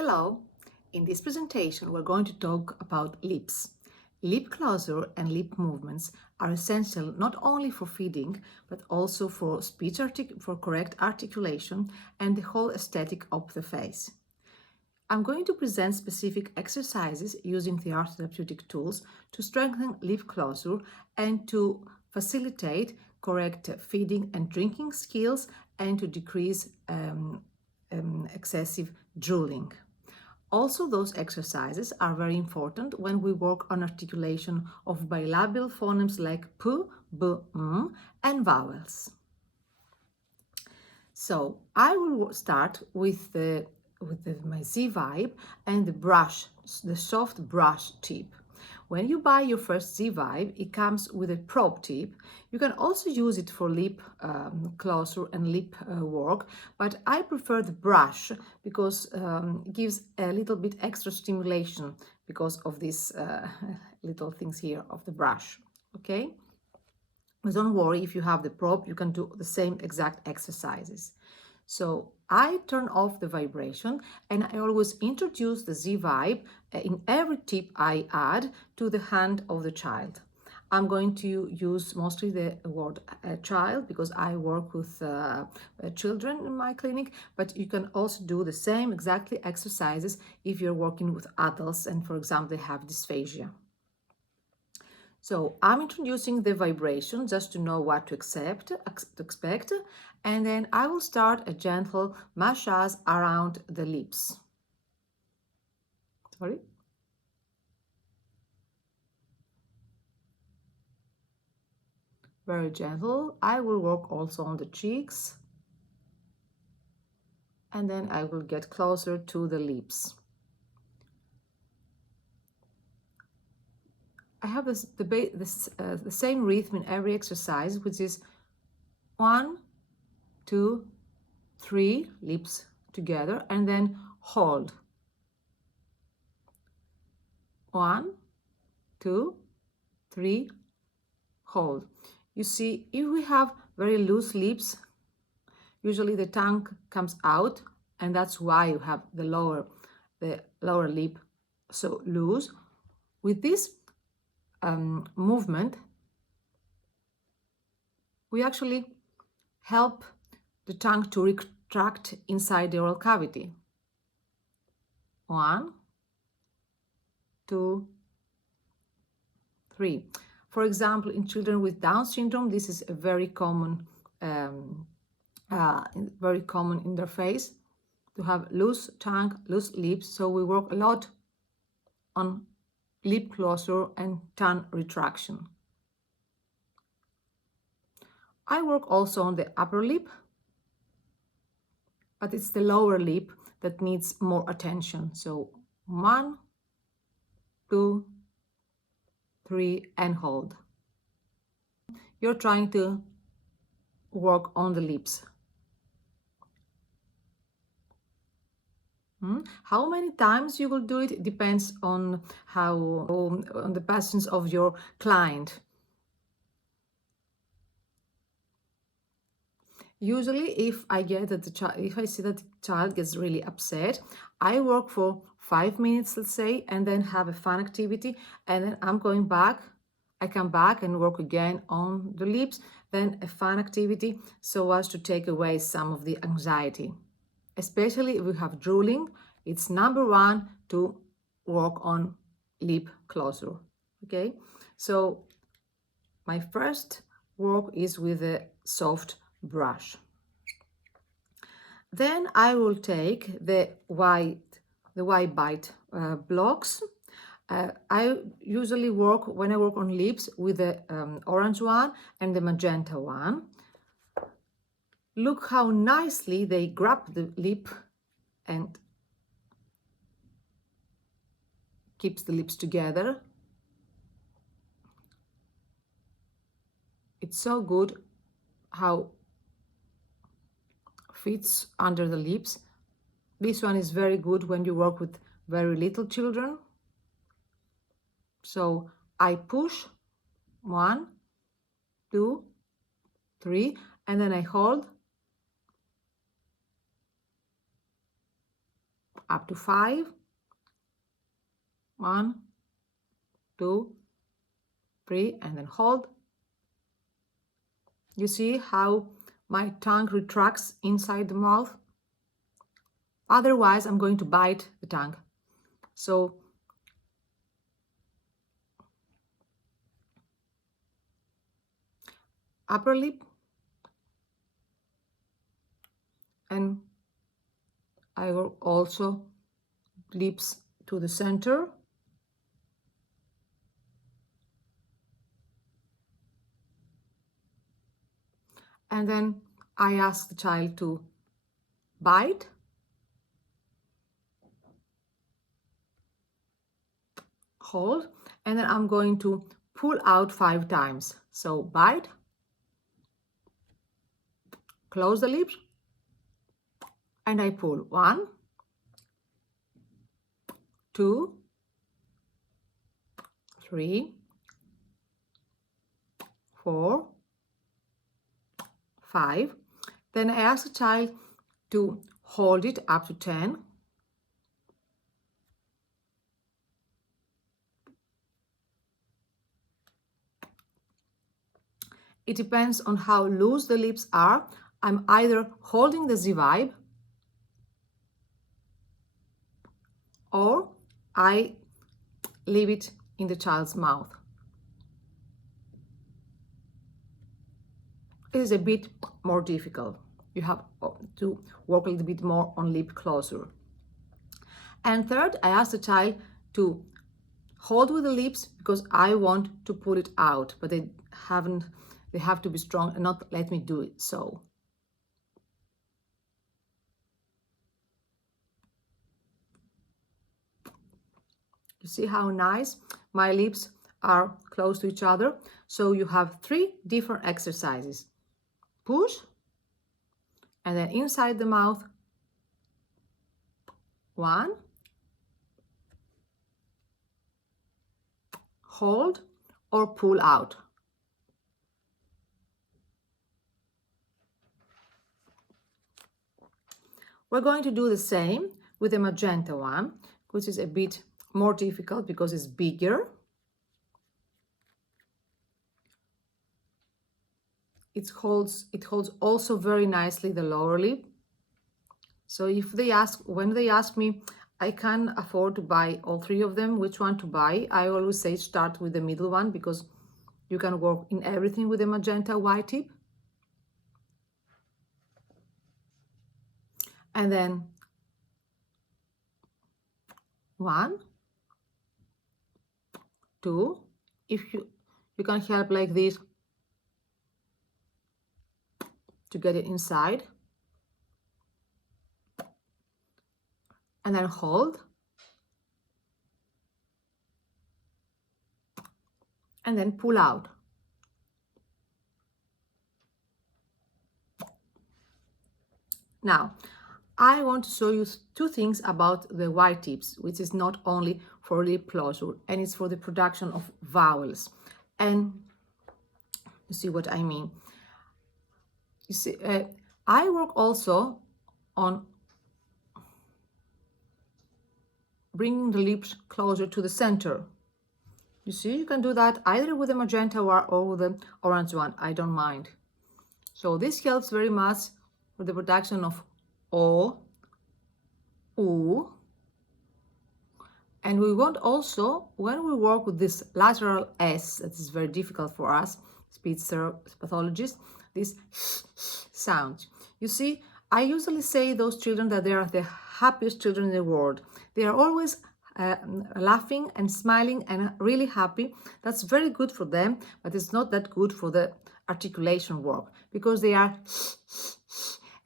Hello! In this presentation we're going to talk about lips. Lip closure and lip movements are essential not only for feeding but also for for correct articulation and the whole aesthetic of the face. I'm going to present specific exercises using the ARK Therapeutic tools to strengthen lip closure and to facilitate correct feeding and drinking skills and to decrease excessive drooling. Also, those exercises are very important when we work on articulation of bilabial phonemes like p, b, m, and vowels. So I will start with my Z vibe and the brush, the soft brush tip. When you buy your first Z vibe, it comes with a probe tip. You can also use it for lip closure and lip work, but I prefer the brush because it gives a little bit extra stimulation because of these little things here of the brush, okay? But don't worry, if you have the probe, you can do the same exact exercises. So I turn off the vibration and I always introduce the Z vibe in every tip I add to the hand of the child. I'm going to use mostly the word child because I work with children in my clinic, but you can also do the same exactly exercises if you're working with adults and, for example, they have dysphagia. So I'm introducing the vibration just to know what to expect, and then I will start a gentle massage around the lips. Sorry. Very gentle. I will work also on the cheeks, and then I will get closer to the lips. I have the same rhythm in every exercise, which is 1, 2, 3, lips together, and then hold. 1, 2, 3, hold. You see, if we have very loose lips, usually the tongue comes out, and that's why you have the lower lip so loose. With this movement, we actually help the tongue to retract inside the oral cavity. 1, 2, 3. For example, in children with Down syndrome, this is a very common interface to have loose tongue, loose lips. So we work a lot on lip closure and tongue retraction. I work also on the upper lip, but it's the lower lip that needs more attention. So 1, 2, 3, and hold. You're trying to work on the lips. How many times you will do it depends on on the patience of your client. Usually, if I see that the child gets really upset, I work for 5 minutes, let's say, and then have a fun activity, and then I'm going back. I come back and work again on the lips, then a fun activity, so as to take away some of the anxiety. Especially if we have drooling, it's number 1 to work on lip closure. Okay, so my first work is with a soft brush. Then I will take the white bite blocks. I usually work, when I work on lips, with the orange one and the magenta one. Look how nicely they grab the lip and keeps the lips together. It's so good how fits under the lips. This one is very good when you work with very little children. So I push 1, 2, 3, and then I hold. up to 5. 1, 2, 3, and then hold. You see how my tongue retracts inside the mouth? Otherwise, I'm going to bite the tongue. So upper lip, and I will also lips to the center. And then I ask the child to bite, hold, and then I'm going to pull out 5 times. So bite, close the lips, and I pull. 1, 2, 3, 4, 5. Then I ask the child to hold it up to 10. It depends on how loose the lips are. I'm either holding the Z vibe or I leave it in the child's mouth. It is a bit more difficult. You have to work a little bit more on lip closure. And third, I ask the child to hold with the lips because I want to pull it out, but they have to be strong and not let me do it so. You see how nice my lips are close to each other? So you have 3 different exercises. Push, and then inside the mouth, 1, hold or pull out. We're going to do the same with the magenta one, which is a bit more difficult because it's bigger. It holds also very nicely the lower lip. So when they ask me, I can afford to buy all 3 of them, which one to buy, I always say start with the middle one because you can work in everything with the magenta white tip. And then 1, 2, if you can help like this to get it inside. And then hold. And then pull out. Now, I want to show you 2 things about the white tips, which is not only for lip closure, and it's for the production of vowels. And you see what I mean. You see, I work also on bringing the lips closer to the center. You see, you can do that either with the magenta or with the orange one. I don't mind. So this helps very much for the production of O, U. And we want also, when we work with this lateral S, that is very difficult for us, speech pathologists, this sound. You see, I usually say those children that they are the happiest children in the world. They are always laughing and smiling and really happy. That's very good for them, but it's not that good for the articulation work because they are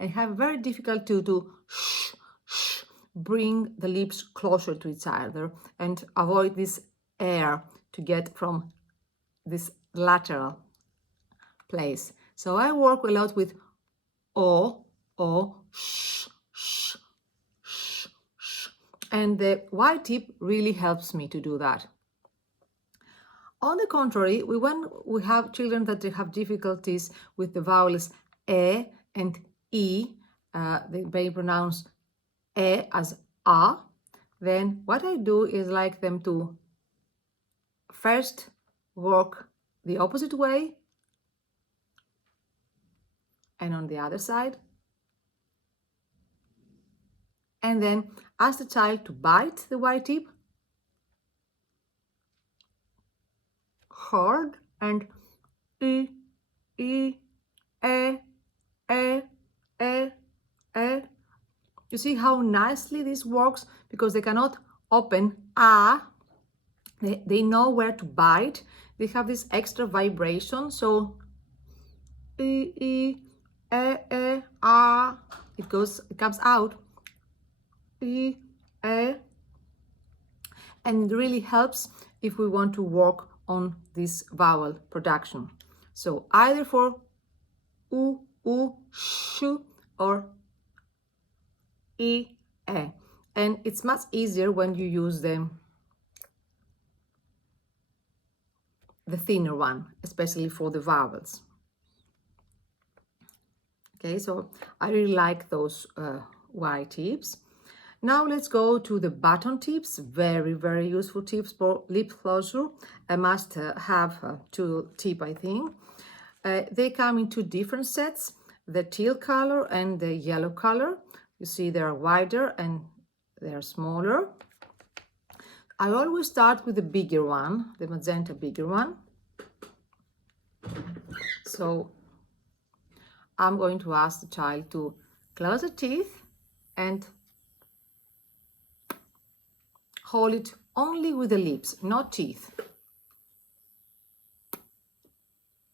and have very difficult to bring the lips closer to each other and avoid this air to get from this lateral place. So I work a lot with O, sh, sh, sh, sh. And the white tip really helps me to do that. On the contrary, when we have children that they have difficulties with the vowels E and E, they may pronounce E as A. Then what I do is like them to first work the opposite way and on the other side. And then ask the child to bite the white tip hard and e, e, e, e, e, e. You see how nicely this works because they cannot open a. They know where to bite. They have this extra vibration. So e, e, a. It comes out. E, e. And it really helps if we want to work on this vowel production. So either for u, sh, or e, e. And it's much easier when you use the thinner one, especially for the vowels. Okay, so I really like those white tips. Now let's go to the button tips, very, very useful tips for lip closure. I must have two tips, I think. They come in two different sets, the teal color and the yellow color. You see they're wider and they're smaller. I always start with the bigger one, the magenta bigger one. So I'm going to ask the child to close the teeth and hold it only with the lips, not teeth.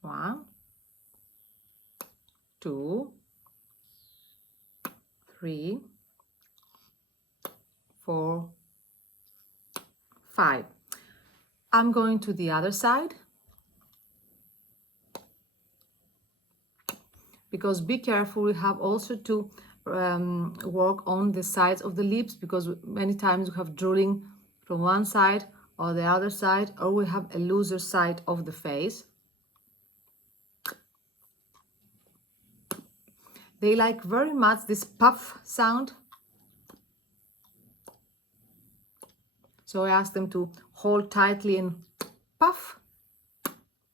1, 2, 3, 4, 5. I'm going to the other side because be careful, we have also to work on the sides of the lips because many times we have drooling from one side or the other side, or we have a looser side of the face. They like very much this puff sound. So I ask them to hold tightly and puff,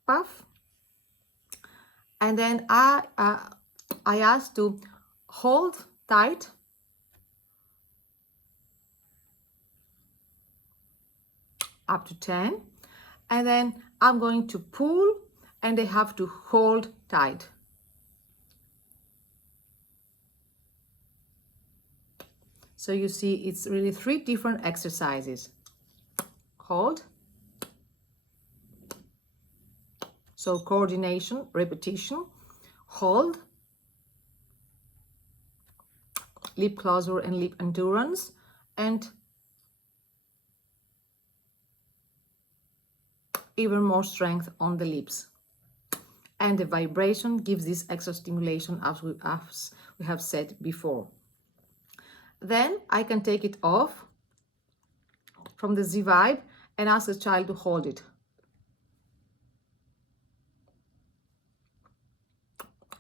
puff. And then I ask to hold tight up to 10. And then I'm going to pull and they have to hold tight. So you see, it's really 3 different exercises. Hold. So coordination, repetition, hold, lip closure and lip endurance, and even more strength on the lips. And the vibration gives this extra stimulation as we have said before. Then I can take it off from the Z vibe and ask the child to hold it.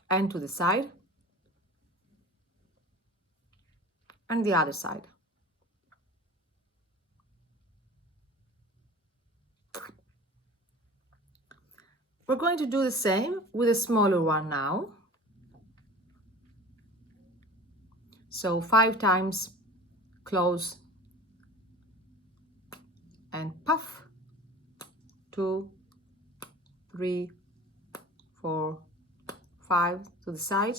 And to the side. And the other side. We're going to do the same with a smaller one now. So 5 times close and puff. 2, 3, 4, 5 to the side.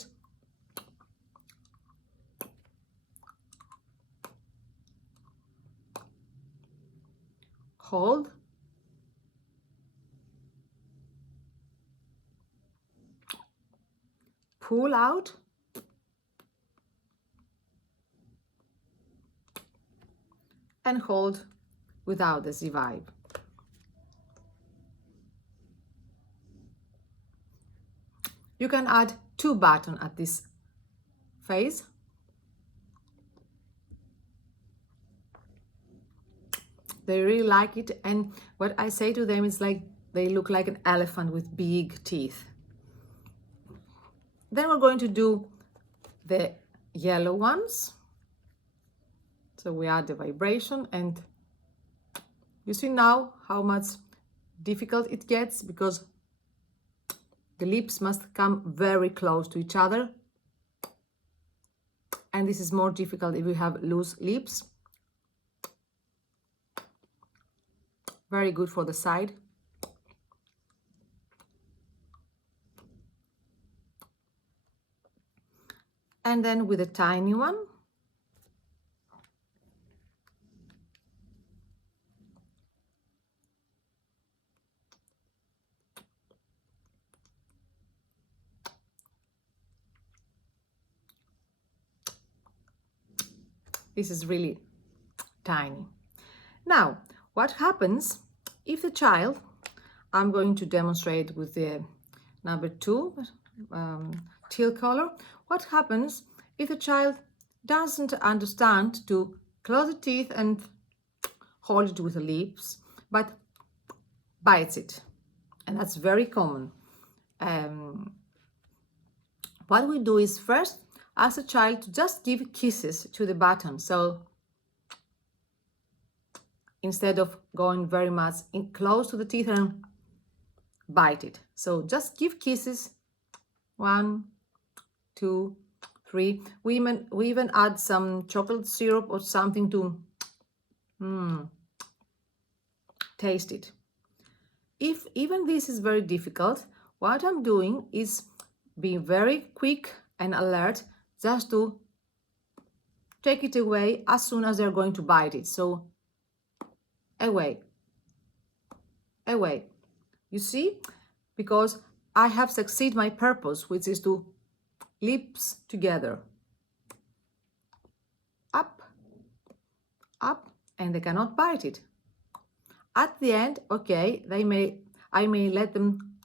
Hold. Pull out. And hold without the Z vibe. You can add 2 buttons at this phase. They really like it, and what I say to them is like they look like an elephant with big teeth. Then we're going to do the yellow ones. So we add the vibration, and you see now how much difficult it gets, because the lips must come very close to each other. And this is more difficult if you have loose lips. Very good for the side. And then with a tiny one, this is really tiny. Now, what happens if the child, I'm going to demonstrate with the number 2 teal color. What happens if the child doesn't understand to close the teeth and hold it with the lips, but bites it? And that's very common. What we do is first ask the child to just give kisses to the button. So instead of going very much close to the teeth and bite it. So just give kisses. 1, 2, 3. We even add some chocolate syrup or something to taste it. If even this is very difficult, what I'm doing is being very quick and alert, just to take it away as soon as they're going to bite it. So away, away. You see? Because I have succeeded my purpose, which is to lips together. Up, up, and they cannot bite it. At the end, okay, I may let them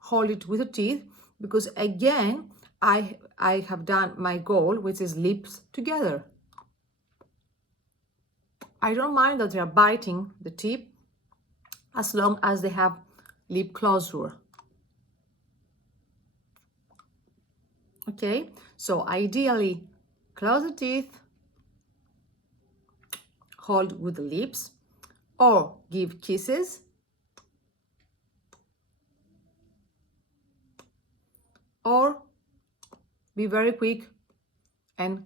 hold it with the teeth, because again, I have done my goal, which is lips together. I don't mind that they are biting the tip as long as they have lip closure. Okay, so ideally, close the teeth, hold with the lips, or give kisses, or be very quick and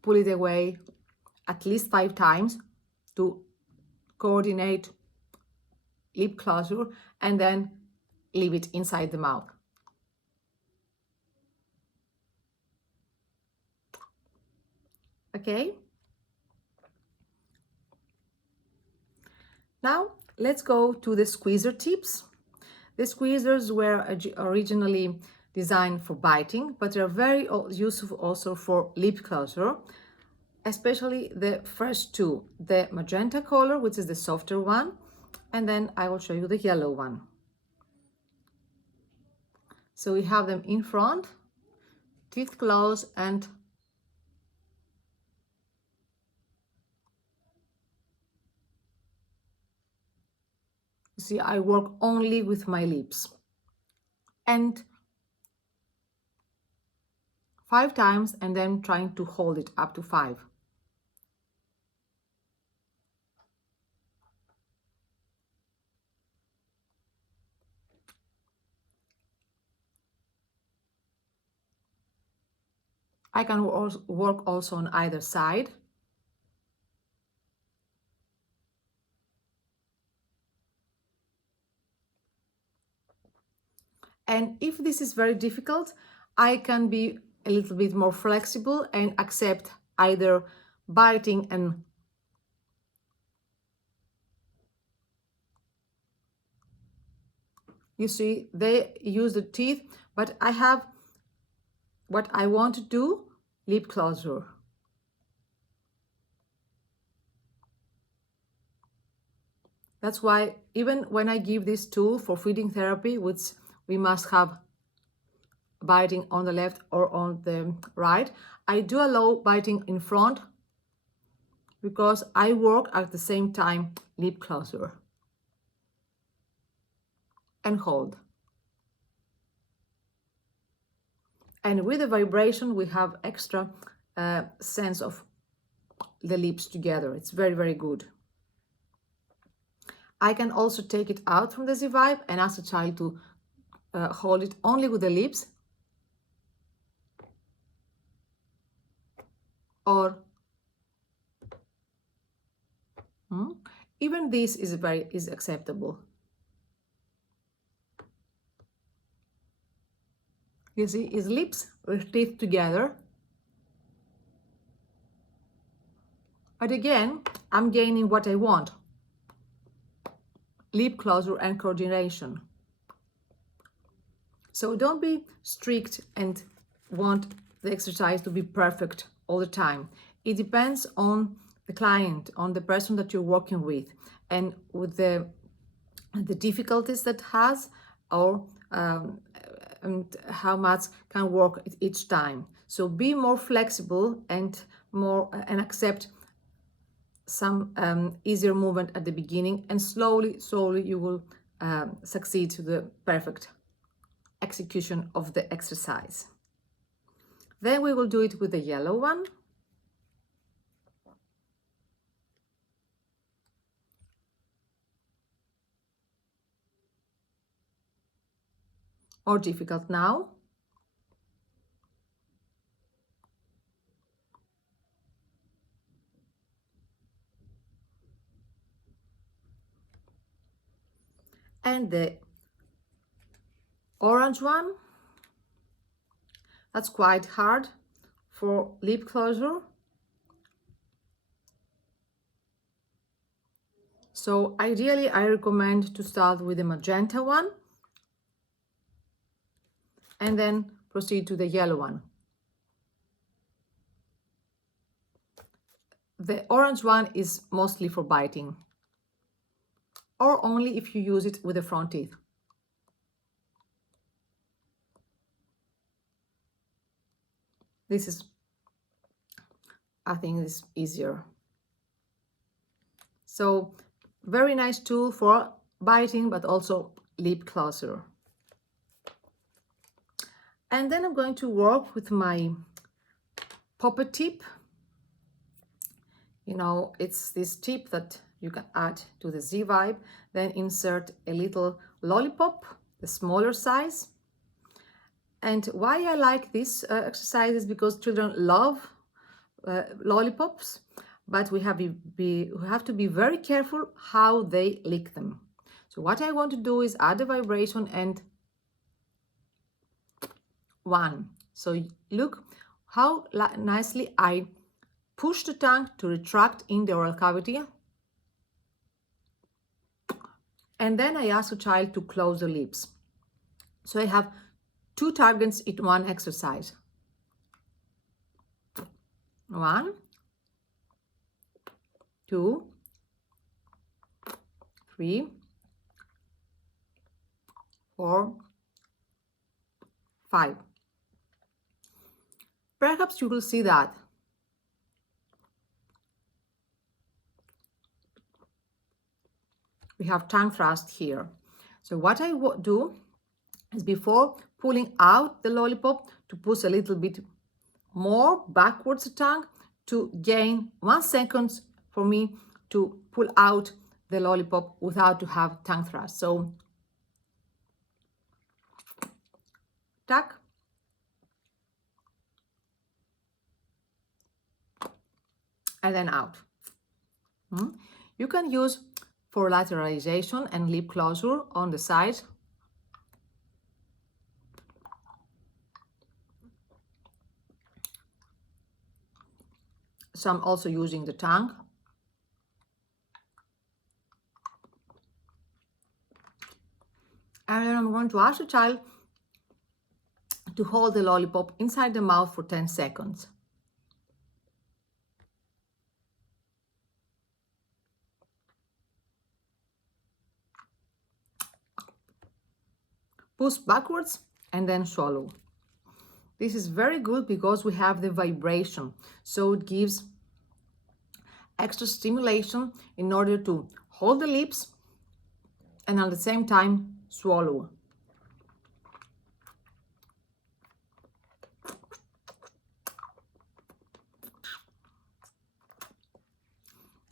pull it away at least 5 times to coordinate lip closure, and then leave it inside the mouth. Okay? Now let's go to the squeezer tips. The squeezers were originally designed for biting, but they're very useful also for lip closure, especially the first 2, the magenta color, which is the softer one, and then I will show you the yellow one. So we have them in front, teeth closed, and you see, I work only with my lips. And 5 times, and then trying to hold it up to 5. I can work also on either side. And if this is very difficult, I can be a little bit more flexible and accept either biting and you see, they use the teeth, but I have what I want to do, lip closure. That's why even when I give this tool for feeding therapy, which we must have biting on the left or on the right, I do allow biting in front, because I work at the same time lip closure. And hold. And with the vibration, we have extra sense of the lips together. It's very, very good. I can also take it out from the Z vibe and ask the child to hold it only with the lips, or even this is acceptable. You see his lips with teeth together. But again, I'm gaining what I want. Lip closure and coordination. So don't be strict and want the exercise to be perfect all the time. It depends on the client, on the person that you're working with, and with the difficulties that has, or and how much can work each time. So be more flexible and accept some easier movement at the beginning, and slowly you will succeed to the perfect execution of the exercise. Then we will do it with the yellow one. More difficult now. And the orange one, that's quite hard for lip closure. So ideally, I recommend to start with the magenta one and then proceed to the yellow one. The orange one is mostly for biting, or only if you use it with the front teeth. This is, I think, is easier. So very nice tool for biting, but also lip closure. And then I'm going to work with my Popette Tip. You know, it's this tip that you can add to the Z vibe, then insert a little lollipop, the smaller size. And why I like this exercise is because children love lollipops, but we have to be very careful how they lick them. So what I want to do is add a vibration and one. So look how nicely I push the tongue to retract in the oral cavity. And then I ask the child to close the lips. So I have two targets in one exercise. 1, 2, 3, 4, 5. Perhaps you will see that we have tongue thrust here. So what I do is, before pulling out the lollipop, to push a little bit more backwards the tongue to gain 1 second for me to pull out the lollipop without to have tongue thrust. So tuck, and then out. You can use for lateralization and lip closure on the side. So I'm also using the tongue. And then I'm going to ask the child to hold the lollipop inside the mouth for 10 seconds. Push backwards and then swallow. This is very good because we have the vibration, so it gives extra stimulation in order to hold the lips and at the same time swallow.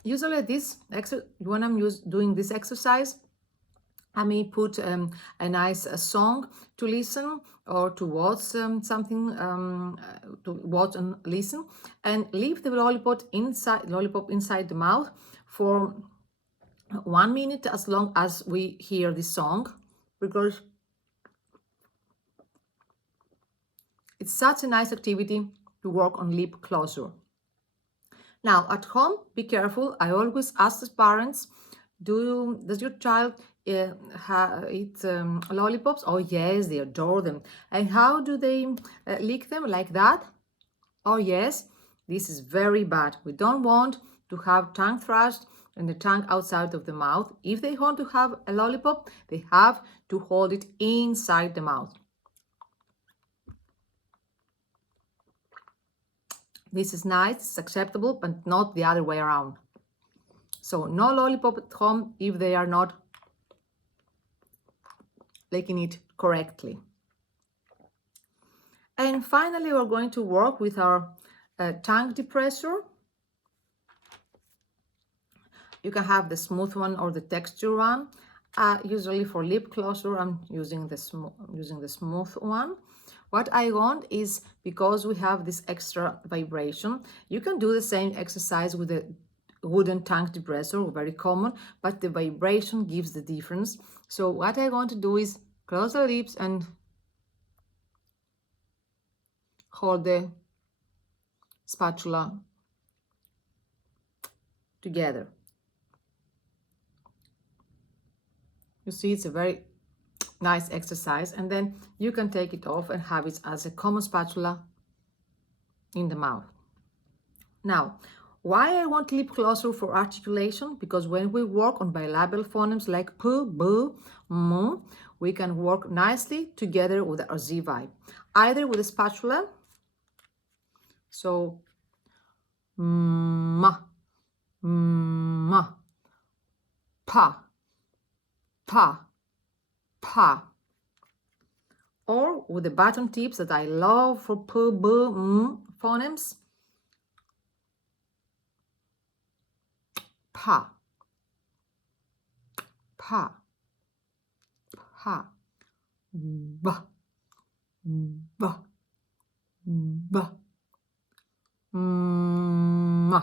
Usually when I'm doing this exercise, I may put a nice song to listen or to watch something to watch and listen, and leave the lollipop inside the mouth for 1 minute, as long as we hear the song, because it's such a nice activity to work on lip closure. Now, at home, be careful. I always ask the parents, does your child eat lollipops? Oh yes, they adore them. And how do they lick them? Like that? Oh yes, this is very bad. We don't want to have tongue thrust and the tongue outside of the mouth. If they want to have a lollipop, they have to hold it inside the mouth. This is nice, it's acceptable, but not the other way around. So no lollipop at home if they are not licking it correctly. And finally, we're going to work with our tongue depressor. You can have the smooth one or the texture one. Usually for lip closure, I'm using the smooth one. What I want is, because we have this extra vibration, you can do the same exercise with the wooden tongue depressor, very common, but the vibration gives the difference. So what I want to do is close the lips and hold the spatula together. You see, it's a very nice exercise, and then you can take it off and have it as a common spatula in the mouth. Now, why I want lip closure for articulation? Because when we work on bilabial phonemes like p, b, m, we can work nicely together with our Z vibe, either with a spatula, so ma, ma, pa, pa, pa, or with the bottom tips that I love for p, b, m phonemes, pa, pa, pa, b, b, b, ma,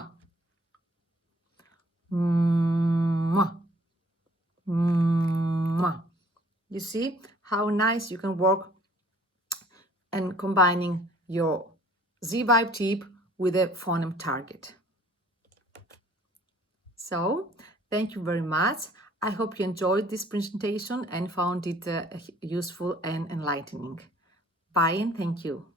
ma, ma. You see how nice you can work and combining your Z vibe tip with a phoneme target. So, thank you very much. I hope you enjoyed this presentation and found it useful and enlightening. Bye and thank you.